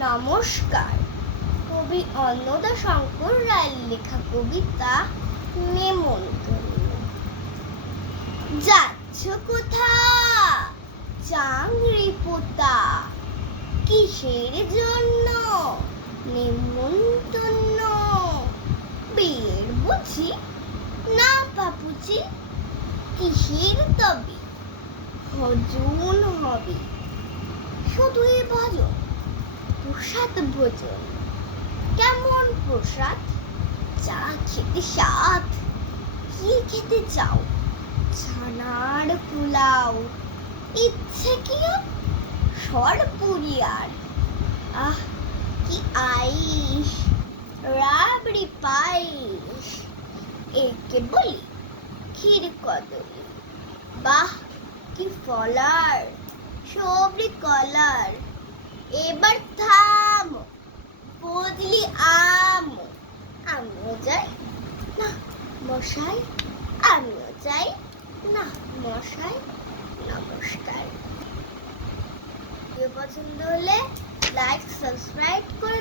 নমস্কার। কবি অন্নদা শঙ্কর রায়ের লেখা কবিতা নেমন্তন্ন। যাচ্ছ কোথা চাংরি পোতা। কিসের জন্য? নেমন্তন্ন। বিয়ের বুঝি? না পাপুচি। কিসের তবে? ভজন হবে। ভজন প্রসাদ ভোজন কেমন প্রসাদ? চা খেতে স্বাদ? কি খেতে চাও? ছানার পোলাও। ইচ্ছে কি? সরপুরিয়ার আহ, কি আইস? রাবড়ি পাইস একে বলি ক্ষীর কদলি। বাহ, কি ফলার। সবরি কলার। বদলি আম। আমিও যাই। না, মশাই। আমিও যাই। না, মশাই। নমস্কার। পছন্দ হলে লাইক সাবস্ক্রাইব করে